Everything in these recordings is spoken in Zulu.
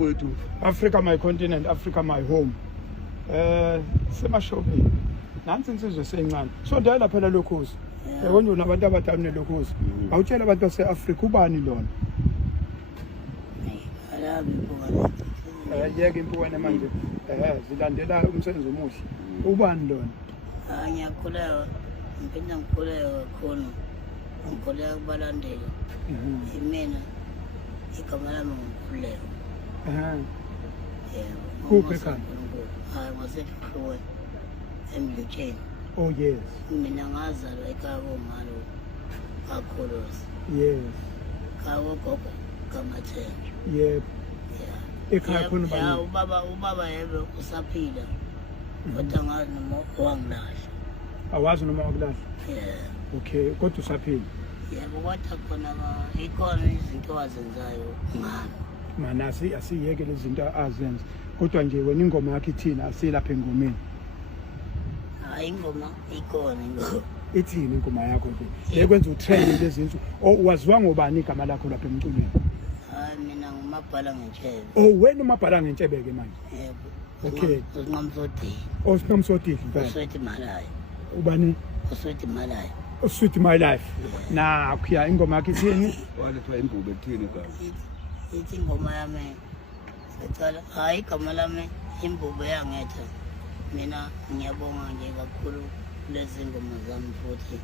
bafowethu. Africa my continent, Africa my home. Semashopini. Nansi insizwe sencane. Sondela phela lokhozi. Yabona unabantu abadala nelokhozi. Awutshela abantu base-Africa ubani lona? Yeke impukane manje. Zilandela umsebenzi omuhle. Ubani lona? Ngiyakhulewa. Ngiphinda ngikhulewa kakhulu. Ngikhulewa kubalandeli. Imina igama lami ngikhulewa. Kuphi ekhaya? Hayi ngasekhuluwe emlutsheni. Oh yes. Mina ngazalwa ekhaya komalo kakhuluzi. Yes. Kagogo kamathenje. Yep. Ekhaya khona bani? Ya ubaba yebe usaphila. Kodwa ngazi noma wangilahla. Awazi noma wakulahla? Yeah. Okay, kodwa usaphila. Yebo kodwa khona ikhona izinto azenzayo ngani. Mana asiyeke lezi zinto azenza. Kodwa nje wena ingoma yakhe ithina asilapha engomeni. Hayi ingoma ikhona ingoma. Ithini ingoma yakho nje? Lekwenza utrend lezi zinto. Waziwa ngobani igama lakho lapha emculweni? Hayi mina ngumabhala ngentshebe. Oh wena umabhala ngentshebe ke manje. Yebo. Okay. Usinqamsodini. Usinqamsodini phela. Uswethi malayo. Ubani? Uswethi malayo. Sweet my life. Na kuya ingoma yakhe ithini? Walethwa imbube ethini igama? Ithi ingoma yami. Sicala hayi igama lami imbube yangetha. Mina ngiyabonga nje kakhulu lezi ngoma zami futhi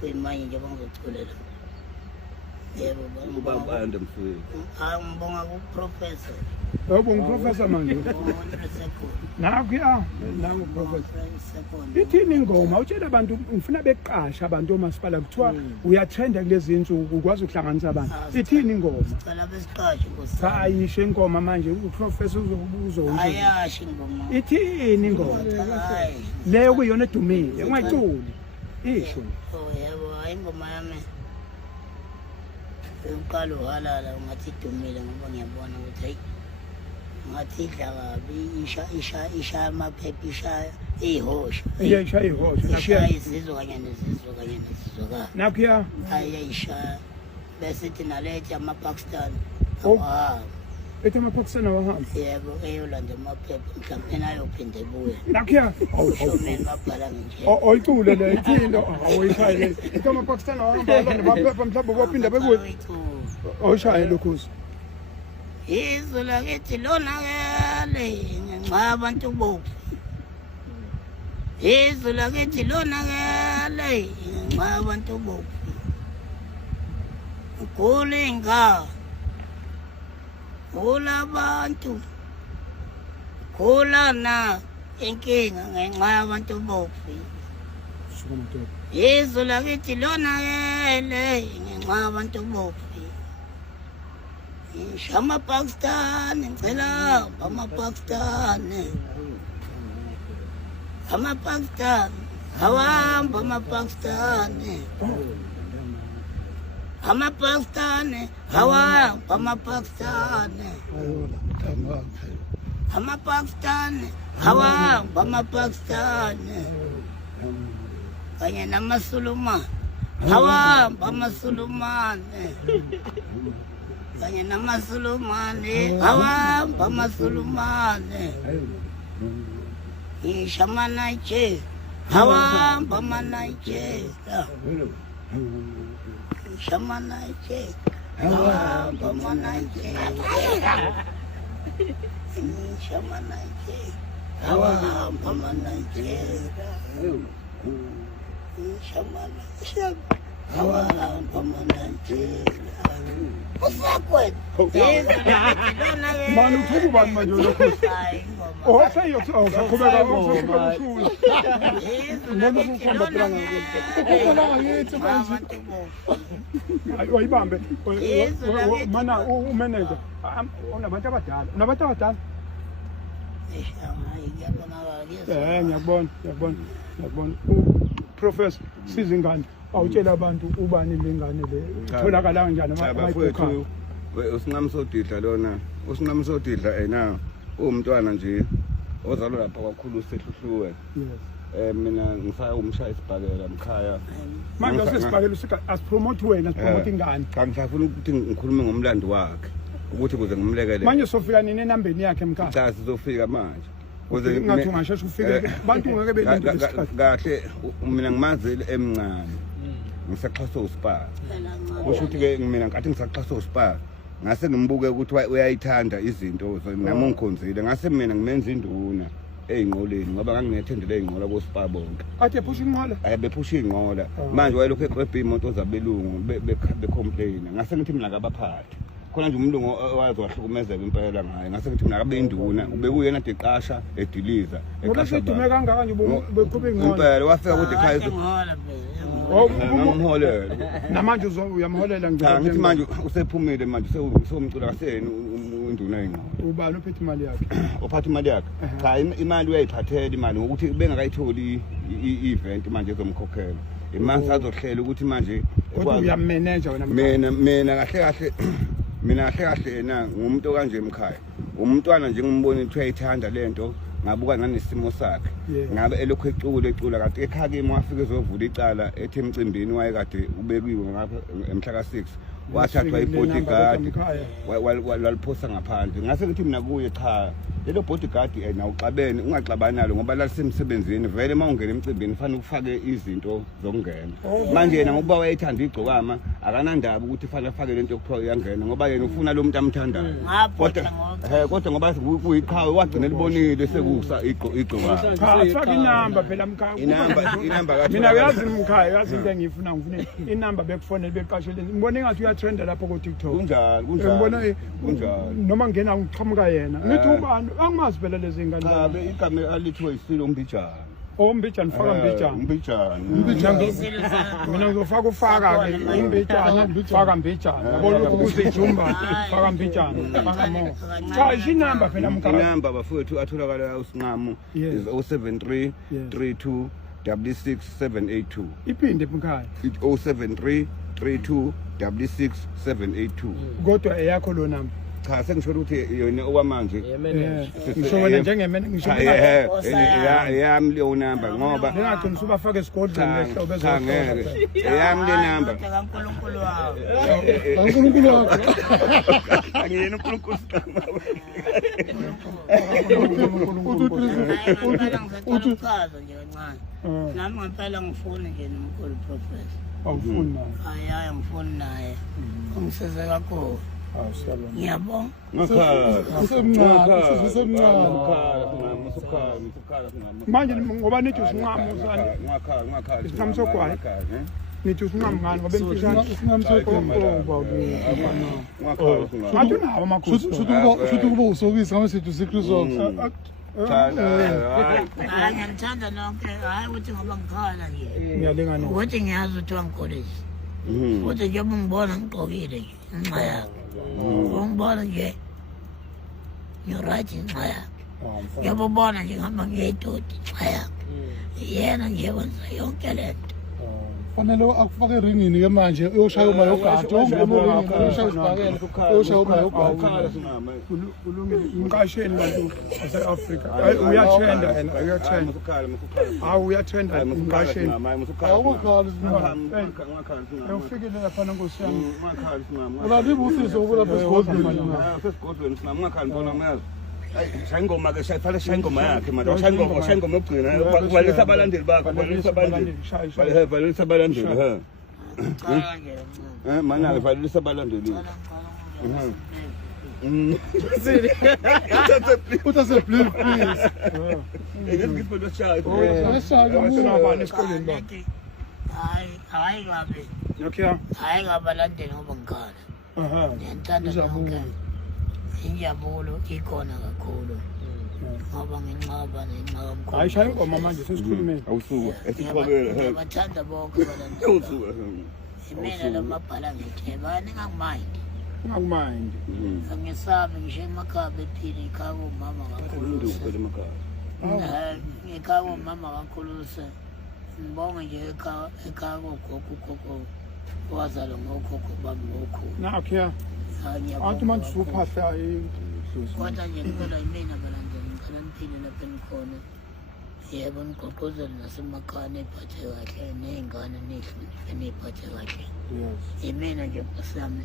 kuyimanye nje bangizoculela. Yebo Ubaba ande mfowethu. hayi ngibonga kuprofessor. Yebo ngiprofessor manje. Nakuya nangu professor. Ithini ingoma utshela abantu ufuna beqasha abantu omasipala kuthiwa uyatrenda kulezi insuku ukwazi ukuhlanganisa abantu. Ithini ingoma? Sicela besiqashe Nkosi. Cha ayisho ingoma manje uprofessor uzowusho. Ayashi ingoma. Ithini ingoma? Hayi. Leyo kuyona edumile ungayiculi. Isho. Oh yebo hayi ingoma yami. Uqala uhalala ungathi idumile ngoba ngiyabona ukuthi hayi ngathi idla kabi isha amaphepha isha ihosha. Isha ihosha. Nakuya izizwe kanye nezizwe kanye nezizwe. Nakuya ayisha bese thina lethi amaPakistan. Ethi amaPakistan awahamba. Yebo eyolanda amaphepha mhlawumbe ayophinde ebuye. Nakuya Shomeni babhala nje. Oyicule le ithini awuyishayile. Ethi amaPakistan awahamba namaphepha mhlawumbe bophinde bebuye. Oyishaye lokhuzi. Izwe lakithi lonakele ngenxa abantu bokufa. Izwe lakithi lonakele ngenxa abantu bokufa. Kulinga kulabantu kulana inkinga ngenxa yabantu bokufa. Izwe lakithi lonakele ngenxa yabantu bokufa. Shama Pakistan, ngicela amaPakistan. AmaPakistan, awamba amaPakistan. AmaPakistan, awamba amaPakistan. AmaPakistan, awamba amaPakistan. Kanye namaSulumane, awamba amaSulumane. Kanye namaSulumane, awamba amaSulumane. Ishama Nigeria, awamba amaNigeria. Ishama Nigeria, awamba amaNigeria. Ishama Nigeria, awamba amaNigeria. Ishama Nigeria, awamba amaNigeria. Mani uthuku bani manje lokhuzi? Say usakhubeka usushula. Ngeke ukuhamba phela ngeke. Ukukhona ngakithi manje. Ayibambe. Mana umanager. Unabantu abadala. Unabantu abadala. Ngiyabona. Professor Sizingane awutshela abantu ubani lengane le utholakala kanjani Bafowethu usinqamsodidla lona usinqamsodidla ena umntwana nje ozalwa lapha kwakhulu sehluhluwe. Mina ngisaya umshaya isibhakela emkhaya manje usisibhakela asipromote wena asipromote ingane cha ngisafuna ukuthi ngikhulume ngomlando wakhe ukuthi kuze ngimlekele manje sofika nini enambeni yakhe mkhaya cha sizofika manje ngathi ungasheshe ufike abantu ngeke belinde lesikhathi kahle mina ngimazile emncane ngisaxhaswa uSpa kusho ukuthi ke mina ngathi ngisaxhaswa uSpa ngase ngimbuke ukuthi uyayithanda izinto nami ngikhonzile ngase mina ngimenza induna eyinqoleni ngoba nganginethendele eyinqola koSpa bonke athe phusha inqola bephusha inqola manje wayelokhu eqebha imoto zabelungu becomplaina ngase ngithi mina kabaphathi khona nje umlungu owazi wahlukumezeka impela ngaye ngase ngithi mina kabe induna ubekuyena deqasha ediliza eqasha edume kangaka nje bekhupha inqola impela wafika kude ekhaya ngimholela namanje uyamholela ngithi manje usephumile manje usomcula kaseni induna yengqola ubani ophethe imali yakhe ophatha imali yakhe cha imali uyayiphathela imali ngokuthi bengakayitholi i-event manje ezomkhokhela imali sazohlela ukuthi manje kodwa uyamanager wena mina kahle kahle yena ngumuntu kanje emkhaya umntwana nje ngimbona ukuthi uyayithanda lento ngabuka nanesimo sakhe ngabe elokhu ecula kade ekhaya kimi wafika ezovula icala ethi emcimbini wayekade ubekiwe ngapha emhla ka6 wathathwa ibodyguard waliphosa ngaphandle ngase ngithi mina kuye cha lelo bodyguard yena uxabene ungaxabani nalo ngoba lalisemsebenzini vele mawungena emcimbini fanele ufake izinto zokungena manje yena ngoba wayethanda igcokama akanandaba ukuthi fanele afake lento yokuthiwa uyangena ngoba yena ufuna lo muntu amthandayo kodwa ngoba kuyiqhawe wagcina libonile sekusa igcokama afaka inamba phela mkhaya inamba kathi mina uyazi mkhaya uyazi into engifuna inamba bekufonela beqashele ngibone ngathi uyatrenda lapho ku TikTok kunjalo noma ngena ngiqhamuka yena ngithi ubani angimazi phela lezi ngane cha igama alithiwe isilo umbijana umbijana faka umbijana mina ngizofaka ufaka ke umbijana faka mbijana yabona ukuthi ijumba faka mbijana faka mo cha ishinamba phela mkhaya inamba bafowethu atholakala usinqamu is 073 32 66782 iphinde mkhaya 073 32 66782 kodwa eyakho lo namba cha sengisho ukuthi yona okwamanje ngisho wena njengemene ngisho yami leyo namba ngoba ngingaqinisa ubafake esigodlweni lehlo bezwa ngeke yami le namba kaNkulunkulu wawo kaNkulunkulu wakho angiyena uNkulunkulu uthi uchaza nje kancane nami ngempela ngifuna nje nomkhulu professor awufuni naye hayi ngifuni naye ungisize kakhulu ngiyabonga manje ngoba nithi usinqamo isinqamo sogwayi nithi usinqamo ngani ngoba emfishane isinqamo sogwayi ngathi unawo amakhosi shuthi kuba usokisi ngame sithi usikrisos hayi ngiyamthanda nonke hayi ukuthi ngoba ngikhala nje ngiyalingana ukuthi ngiyazi ukuthi wangikholisa ukuthi njengoba ngibona ngigqokile nje inxa yakhe ungibona nje ngiyoright inxa yakhe njengoba ubona nje ngihamba ngiyedodi inxa yakhe yena nje wenza yonke le nto fanele akufake eringini ke manje uyoshaya uma yogadi uyoshaya isibhakela uyoshaya uma yogadi kulungile umqasheni bantu base-Afrika uyathenda yena uyathenda hawu uyathenda umqasheni awukhali ufikile laphana nkosi yami ulalibe usizo ukulapha esigodlweni singamungakhali mbona uyazi shaya ingoma ke shaya ingoma yakhe manje shaya ingoma yokugcina kubalisa abalandeli bakho valisa abalandeli mana ke valisa abalandeli uthase please hayi kabi hayi kabalandeli ngoba ngikhala ngiyantanda nonke injabulo ikhona kakhulu ngoba nginqaba nenqaba hayi shaya ingoma manje sesikhulumeni awusuka esiqhobela bathanda bonke abalandeli mina lamabhala ngitheba ningangimayindi ungakumayindi angisabe ngisho emakhaya bephile ikhaya komama kakhulu ekhaya komama kakhulu ngibonge nje ekhaya kogogo wazalwa ngokhokho bami ngokhulu nakho athi manje usuphahla kodwa nje ngicela yimina abalandeli ngicela niphile lapha enikhona yebo nigqugquzele nasemakhaya niphathe kahle ney'ngane nihloniphe niy'phathe kahle yimina nje Nkosi yami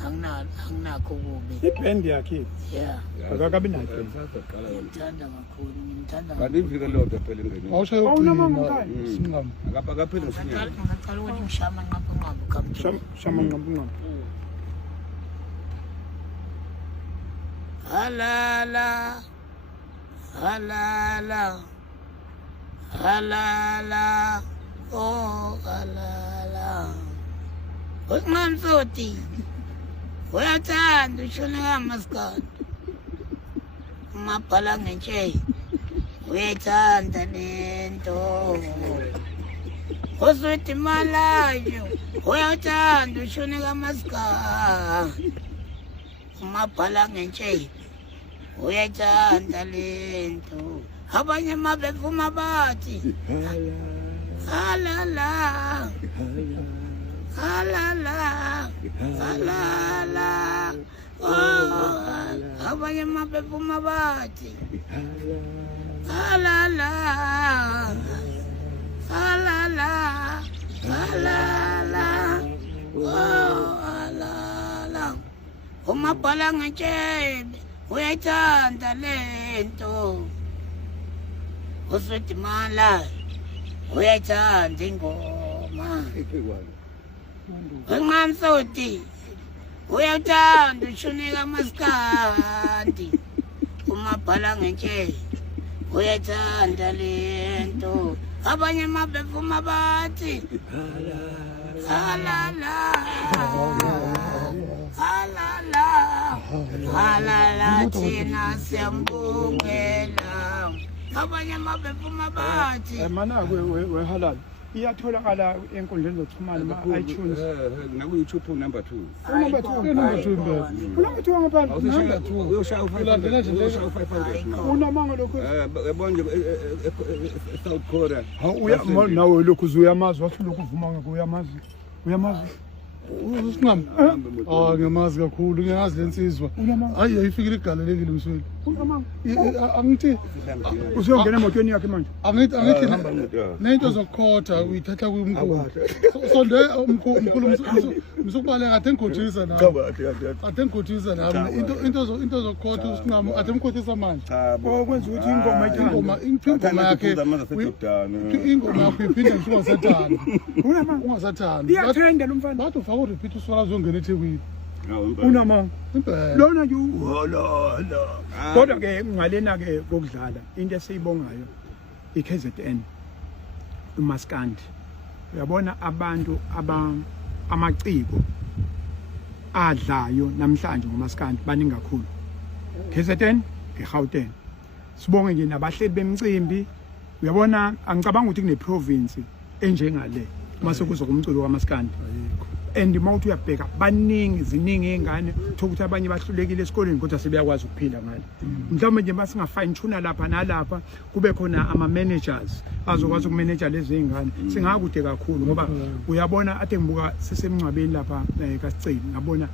anginakho kubi. ibhendi yakhe Yeah. akakabi nayo Ngimthanda kakhulu, ngimthanda. kanti ivike lodwa phela ingene Awushaye Awunamanga ucingo ekhaya? singam. akapheli ngisinyama Ngicela ukuthi ngishama nqapha kamthulu. shama nqampunqa Halala. Halala. Halala. Oh, halala. Usimansoti. Uyathanda ushone ngamaskandi. Umabhala ngentshe. Uyathanda lento. Usuthi malayo. Uyathanda ushone ngamaskandi. Umabhala ngentshe. Uyathanda lento. Abanye mabevuma bathi. Halala. Halala. Halala. Oh, abanye mabevuma bathi. Halala. Halala. Halala. Oh, halala. Umabhala ngetshebe uyathanda lento. Usuthi mala uyathanda ingoma. Unqamsoti uyathanda ushunika maskandi. Umabhala ngentshe uyathanda lento. Abanye mabevuma bathi halala. Halala. Halala thina siyambongela. Abanye mabevuma bathi mana we halal iyatholakala enkundleni zokuxhumana ma-iTunes naku-YouTube number 2 number 2 number 2 ngaphandle awushaya 2 uyoshaya u-500 unamanga lokhu yabona nje e-South Korea nawe lokhu uyamazi wathi lokhu uvuma ngeke uyamazi Usingam. Ngiyamazi kakhulu ngiyazi lensizwa. Hayi ayifikile igalelekile msweli. Angithi usiyongena emotweni yakhe manje. Angithi nento zokukhotha uyithatha kumkhulu. Sonde umkhulu msukubaleka athe ngikhothisa nawe. Athe ngikhothisa nawe. Into zokukhotha usingam athe ngikhothisa manje. Okwenza ukuthi ingoma yakhe ingoma yakho iphinde ngisungasathanda. Ungasathanda. Iyatrenda umfana. Bathi ufaka urepeat uswala uzongena eThekwini. Unamanga. Impela. Lona nje uhololo. Kodwa ke ngalena ke kokudlala into esiyibongayo iKZN uMaskandi. Uyabona abantu amaciko adlayo namhlanje ngoMaskandi baningi kakhulu. KZN eGauteng. Sibonge nje nabahleli bemicimbi. Uyabona angicabanga ukuthi kune province enjengale mase kuzo kumculo kaMaskandi. And mawuthi uyabheka baningi ziningi ingane ukuthi abanye bahlulekile esikoleni kodwa sebeyakwazi ukuphila ngale. Mhlawumbe nje masinga fine tune lapha nalapha kube khona ama managers bazokwazi ukumanager lezi zingane. Singakude kakhulu ngoba uyabona ade ngibuka sisemncwabeni lapha kaSiceli ngabona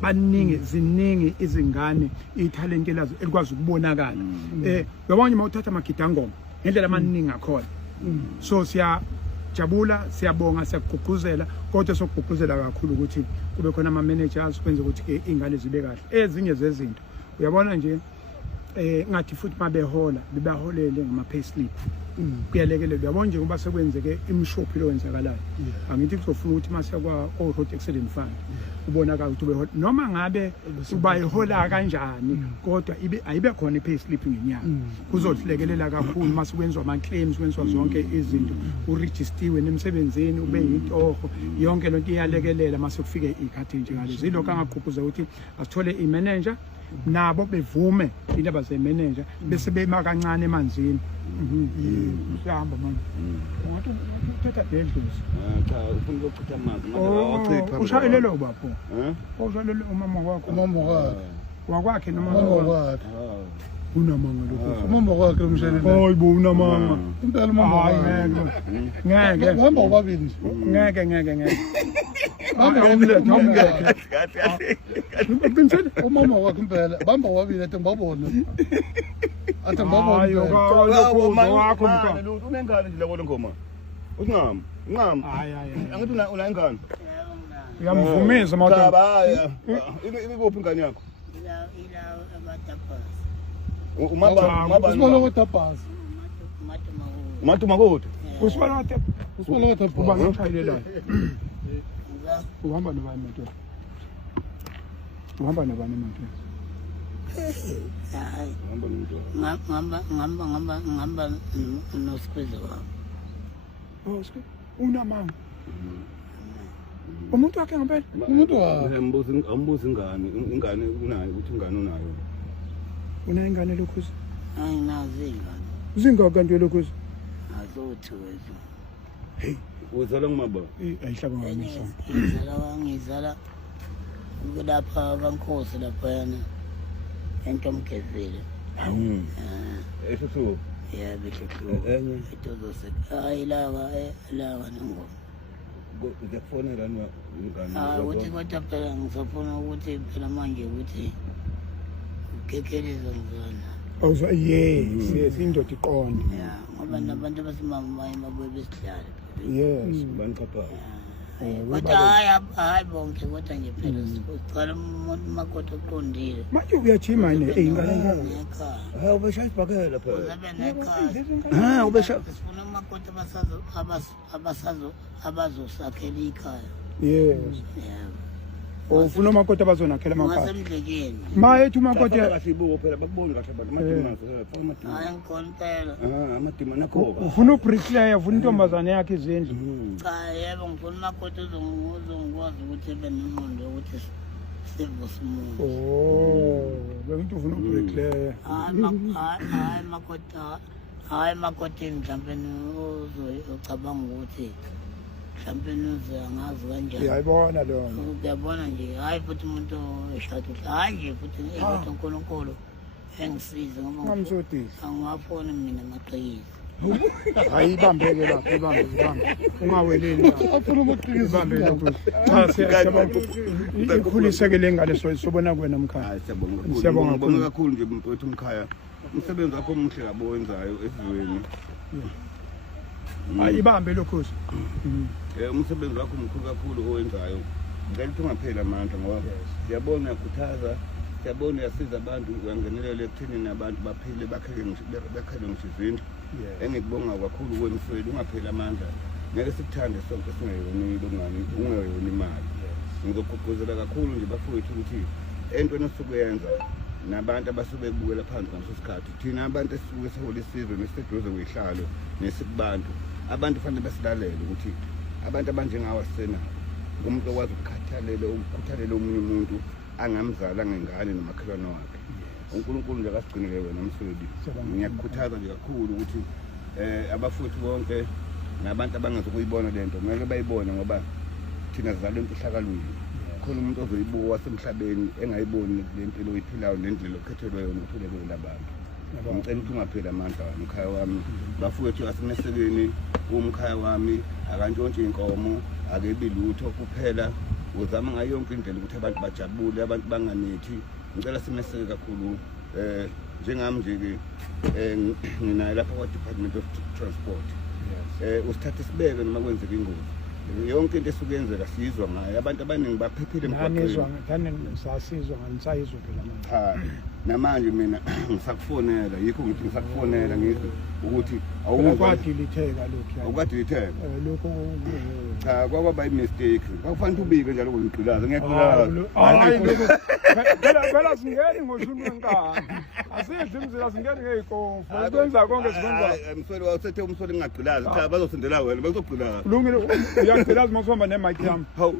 baningi ziningi izingane italent lazo elikwazi ukubonakala. Uyabona mawuthatha amagidangoma ngendlela amaningi akhona. So jabula siyabonga siyagqugquzela kodwa sokugqugquzela kakhulu ukuthi kube khona ama managers kwenza ukuthi ingane zibe kahle ezinye zezinto uyabona nje ngathi futhi mabehola bebaholele ngama payslip kuyalekelela uyabona nje ngoba sekwenzeke imshophi lo wenzakalayo angithi kuzofuna ukuthi mase kwa road accident fund ubonaka ukuthi behola noma ngabe ubayihola kanjani kodwa ayibe khona ipayslip ngenyanga kuzohlekelela kakhulu mase kwenzwa ama claims kwenzwa zonke izinto uregistiwe nemsebenzini ube yintoho yonke lonto iyalekelela mase kufike ikhathi nje ngale zilokho angaqhuquza ukuthi asithole imanager nabo bevume indaba zemanager bese bema kancane emanzini usihamba manje ngathi uthatha dedlozi cha ufuna ukuchitha amanzi awachitha ushayelelo bapho ushayelelo umama wakho wakwakhe noma wakhe unamanga lokho umama wakhe umshayelelo hayibo unamanga impela umama wakhe ngeke uhamba ubabili ngeke hamba umama wakhe impela bamba wabili ade ngibabona ade ngibabona wakho mka unengane nje labo ngoma uSingam hayi angithi una ingane uyamvumisa mawuthi Cha ikuphi ingane yakho? ila abatapas Usibona kodabhasi. Matu makude. usibona ngathi Usibona kodabhasi. uba ngishayelelayo uhamba nobani moto uhamba nobani moto hayi Hamba nomuntu. ngihamba nosikwizi wami. unamanga umuntu wakhe ngempela Umuntu wakhe. Ambuza ingane unayo ukuthi ingane unayo. una ingane lokhuzi Ayinazo iy'ngane. zingaki kanti lokhuzi Azothu wethu. hey Uzala ngumaba. ayihlaba ngamisa Ngizala kulapha kaNkosi laphayana eNtomgezile. Esithu. Yebo ehleklo. Enye. Itozose. Hayi lawa nangoma. Uyakufonela ingane. Ukuthi kodwa phela ngisafuna ukuthi phela manje ukuthi ukekheleza mzana. awuzwa yes indoda iqonde Ya, ngoba nabantu basemamaye babuye besidlala. yes Banichapha. Kodwa hayi bonke kodwa nje phela sicala umuntu makoti oqondile. manje uyajima ne ingane ngaka Nekhaya. Ubeshaya isibhakela phela. Uzabe nekhaya. Ubeshaya. Sifuna umakoti abazosakhela ikhaya. yes Yebo. ufuna umakoti abazonakhela amakhaya Ngasemdlekeni. mayethi umakoti Kasibuko phela bakubona kahle abantu amadimana amadimana. Hayi ngikhona impela. Amadimana akho. ufuna ubricklayer ufuna intombazane yakhe izindlu Cha yebo ngifuna umakoti uzongikwazi ukuthi ebe nomondo ukuthi sivuse umuntu. bengithi ufuna ubricklayer Hayi makoti mhlawumbe uzocabanga ukuthi mhlawumbe angazi kanjani. uyayibona leyo Uyabona nje hayi futhi umuntu eshada hayi nje futhi kodwa uNkulunkulu engisize ngoba ngamsodisi angafuni mina amaqhizi. hayi ibambeke lapho ibambe ungaweleli lapho Afuna amaqhizi. ibambe lokhu cha siyabonga ikhuliseke lengane sobona kuwena mkhaya Hayi siyabonga Siyabonga kakhulu. kakhulu. Kakhulu nje mfowethu umkhaya. Umsebenzi wakho omuhle labo wenzayo esizweni. hayi ibambe lokhu Umsebenzi wakho mkhulu kakhulu owenzayo. Ngicela ukuthi ungapheli amandla ngoba siyabona uyakhuthaza, siyabona uyasiza abantu uyangenelela ekuthenini abantu baphile bakhele ngisho izindlu. Engikubonga kakhulu kwemsweli ungapheli amandla. Ngeke sikuthande sonke ungeyona imali. Ngizogqugquzela kakhulu nje bafowethu ukuthi entweni osukuyenza nabantu abasuke bebukela phansi ngaleso sikhathi thina abantu esisuke sehola isizwe nesiseduze kwehlalo nesikubantu abantu fanele besilalele ukuthi abantu abanjengawa sena umuntu okwazi ukukhuthalela omunye umuntu angamzala ngengane nomakhelwane wakhe. uNkulunkulu nje akasigcinele wena Msweli. Ngiyakukhuthaza nje kakhulu ukuthi abafowethu bonke nabantu abangazukuyibona lento ngeke bayibone ngoba thina sizalwe emfihlakalweni. Khona umuntu ozoyibuka wasemhlabeni engayiboni le mpilo oyiphilayo nendlela okhethelwe yona ukuphilekela abantu. Ngicela ukuthi ungapheli amandla umkhaya wami. Bafowethu asemesekeni umkhaya wami akantshontshe inkomo akebi lutho kuphela uzama ngayo yonke indlela ukuthi abantu bajabule abantu banganithi. Ngicela simeseke kakhulu njengami nje ke nginayo lapha kwa Department of Transport. Usithathe sibeke noma kwenzeka ingozi. Yonke into esukuyenzeka sizwa ngayo abantu abaningi baphephile emgwaqweni sasizwa nganisayizwa phela manje cha namanje mina ngisakufonela yikho ngithi ngisakufonela ngithi ukuthi awukwadilitheka lokho awukwadilitheka lokho cha kwaba mistake kwakufanele ubike njalo ngigqilaza ngiyagqilaza hayi lokho phela singeni ngoshuni wenkani asidli imizila singeni ngeyikofu kwenza konke sikwenza Msweli wawusethe umsweli ngingagqilaza cha bazosendela wena bazogqilaza kulungile uyagqilaza mawuhamba nemic yami hawu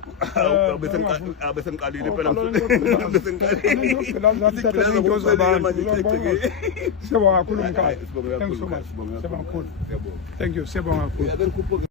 abesengiqalile phela siyabonga kakhulu mkhaya. Thank you so much. Siyabonga kakhulu. Thank you. Siyabonga kakhulu.